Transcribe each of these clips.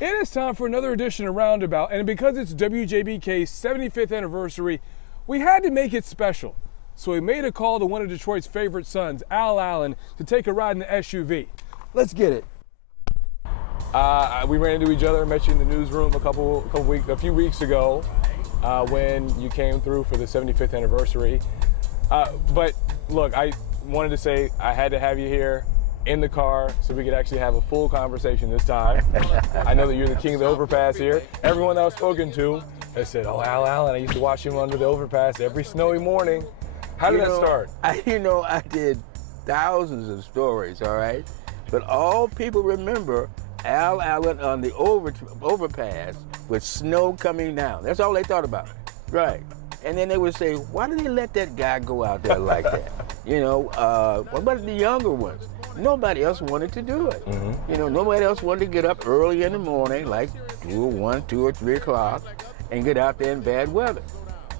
It is time for another edition of Roundabout, and because it's WJBK's 75th anniversary, we had to make it special. So we made a call to one of Detroit's favorite sons, Al Allen, to take a ride in the SUV. Let's get it. We ran into each other, met you in the newsroom a few weeks ago when you came through for the 75th anniversary. But look, I wanted to say I had to have you here in the car so we could actually have a full conversation this time. I know that you're the king of the overpass here. Everyone that I've spoken to has said, oh, Al Allen, I used to watch him under the overpass every snowy morning. How did that start? I did thousands of stories, all right? But all people remember Al Allen on the overpass with snow coming down. That's all they thought about, right? And then they would say, why did they let that guy go out there like that? What about the younger ones? Nobody else wanted to do it. Mm-hmm. Nobody else wanted to get up early in the morning, like 1, 2, or 3 o'clock, and get out there in bad weather.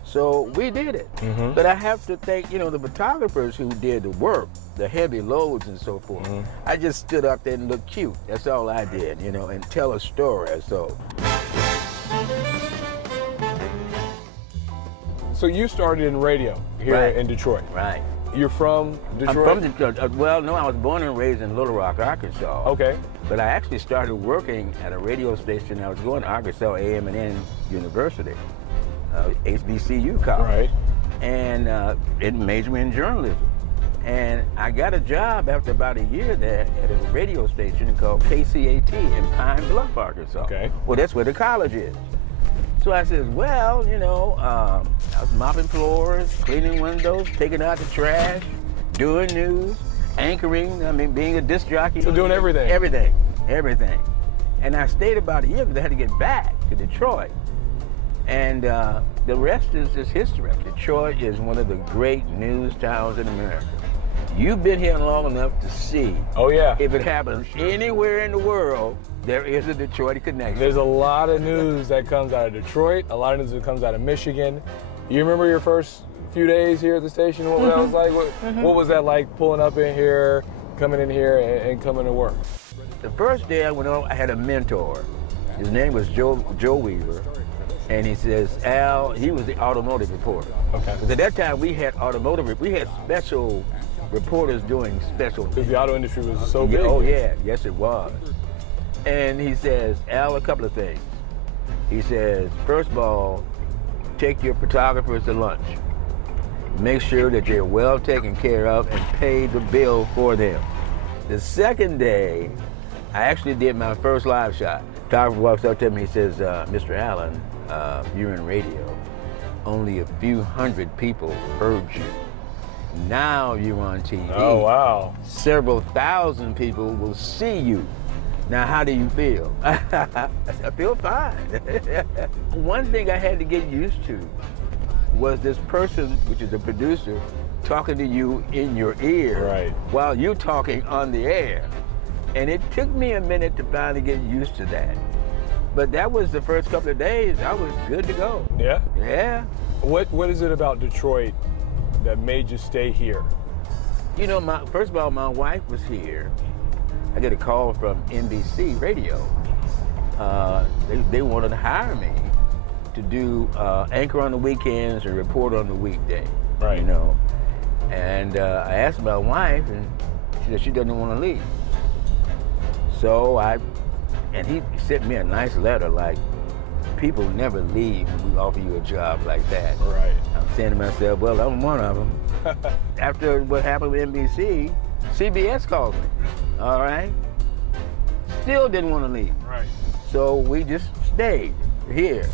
So we did it. Mm-hmm. But I have to thank, the photographers who did the work, the heavy loads and so forth. Mm-hmm. I just stood up there and looked cute. That's all I did, and tell a story. So you started in radio here in Detroit. Right. You're from Detroit? I'm from Detroit. Well, no, I was born and raised in Little Rock, Arkansas. Okay. But I actually started working at a radio station. I was going to Arkansas AM&N University, HBCU college. Right. And it majored in journalism. And I got a job after about a year there at a radio station called KCAT in Pine Bluff, Arkansas. Okay. Well, that's where the college is. So I says, well, I was mopping floors, cleaning windows, taking out the trash, doing news, anchoring, being a disc jockey. So doing everything? Everything. And I stayed about a year because I had to get back to Detroit. And the rest is just history. Detroit is one of the great news towns in America. You've been here long enough to see. Oh, yeah. If it happens anywhere in the world, there is a Detroit connection. There's a lot of news that comes out of Detroit, a lot of news that comes out of Michigan. You remember your first few days here at the station, what that was like? What was that like pulling up in here, coming in here, and coming to work? The first day I went on, I had a mentor. His name was Joe Weaver. And he says, Al, he was the automotive reporter. Okay. Because at that time we had special reporters doing special things. Because the auto industry was so big. Oh yeah, yes it was. And he says, Al, a couple of things. He says, first of all, take your photographers to lunch. Make sure that they're well taken care of and pay the bill for them. The second day, I actually did my first live shot. The photographer walks up to me, he says, Mr. Allen, you're in radio. Only a few hundred people heard you. Now you're on TV. Oh, wow. Several thousand people will see you. Now, how do you feel? I feel fine. One thing I had to get used to was this person, which is a producer, talking to you in your ear while you're talking on the air. And it took me a minute to finally get used to that. But that was the first couple of days. I was good to go. Yeah? Yeah. What is it about Detroit that made you stay here? First of all, my wife was here. I get a call from NBC Radio. They wanted to hire me to do anchor on the weekends and report on the weekday. Right. And I asked my wife, and she said she doesn't want to leave. So and he sent me a nice letter like, people never leave when we offer you a job like that. Right. I'm saying to myself, well, I'm one of them. After what happened with NBC, CBS called me, all right? Still didn't want to leave. Right. So we just stayed here.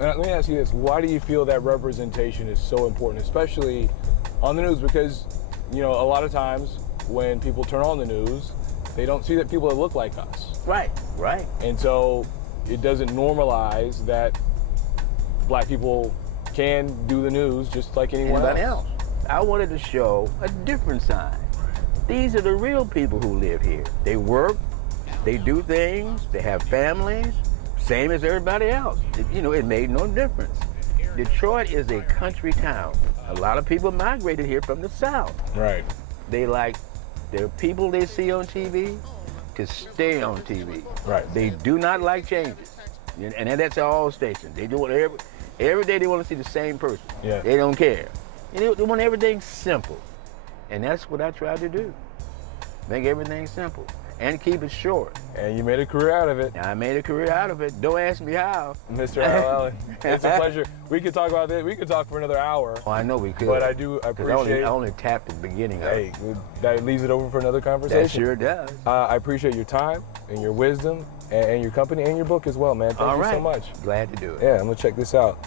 Let me ask you this, why do you feel that representation is so important, especially on the news? Because, a lot of times when people turn on the news, they don't see that people that look like us. Right. And so it doesn't normalize that black people can do the news just like anyone else. I wanted to show a different side. These are the real people who live here. They work, they do things, they have families, same as everybody else. It made no difference. Detroit is a country town. A lot of people migrated here from the South. Right. They like the people they see on TV to stay on TV. Right. They do not like changes. And that's all stations. They do it every day they want to see the same person. Yeah. They don't care. They want everything simple. And that's what I try to do. Make everything simple and keep it short. And you made a career out of it. I made a career out of it. Don't ask me how. Mr. Al Allen, it's a pleasure. We could talk about this. We could talk for another hour. Oh, I know we could. But I do appreciate. I only tapped the beginning of it. Hey, that leaves it over for another conversation. That sure does. I appreciate your time and your wisdom and your company and your book as well, man. Thank you so much. Glad to do it. Yeah, I'm gonna check this out.